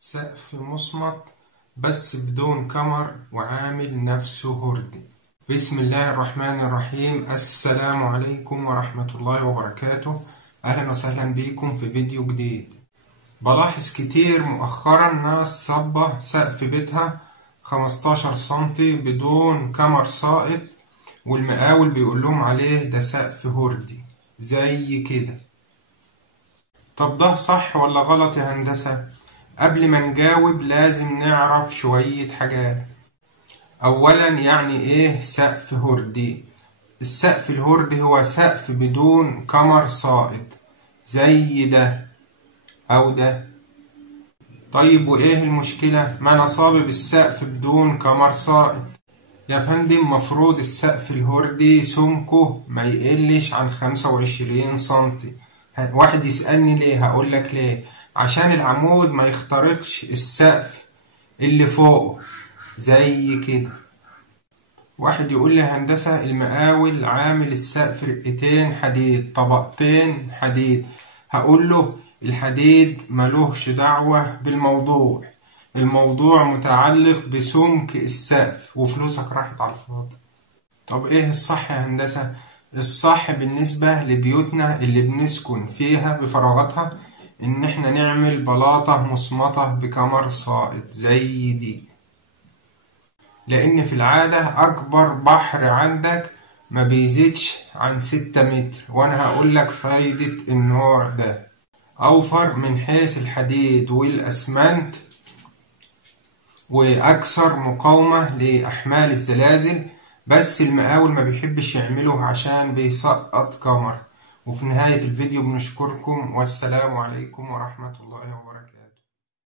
سقف مصمت بس بدون كمر وعامل نفسه هردي. بسم الله الرحمن الرحيم. السلام عليكم ورحمة الله وبركاته. أهلا وسهلا بكم في فيديو جديد. بلاحظ كتير مؤخرا ناس صبة سقف بيتها 15 سنتي بدون كمر ساقط، والمقاول بيقول لهم عليه ده سقف هردي زي كده. طب ده صح ولا غلط يا هندسة؟ قبل ما نجاوب لازم نعرف شوية حاجات. أولا يعني إيه سقف هردي؟ السقف الهردي هو سقف بدون كمر ساقط زي ده أو ده. طيب وإيه المشكلة؟ ما أنا صابب السقف بدون كمر ساقط. يا فندم مفروض السقف الهردي سمكه ما يقلش عن 25 سنتي. واحد يسألني ليه؟ هقولك ليه. عشان العمود ما يخترقش السقف اللي فوقه زي كده. واحد يقول لي هندسة المقاول عامل السقف رقتين حديد طبقتين حديد. هقول له الحديد ملوش دعوة بالموضوع، الموضوع متعلق بسمك السقف وفلوسك راحت على الفاضي. طب ايه الصح يا هندسة؟ الصح بالنسبة لبيوتنا اللي بنسكن فيها بفراغاتها ان احنا نعمل بلاطة مصمتة بكمر ساقط زي دي، لان في العادة اكبر بحر عندك ما بيزيدش عن 6 متر، وانا هقولك فايدة النوع ده. اوفر من حيث الحديد والاسمنت، واكثر مقاومة لاحمال الزلازل، بس المقاول ما بيحبش يعمله عشان بيسقط كمر. وفي نهاية الفيديو بنشكركم والسلام عليكم ورحمة الله وبركاته.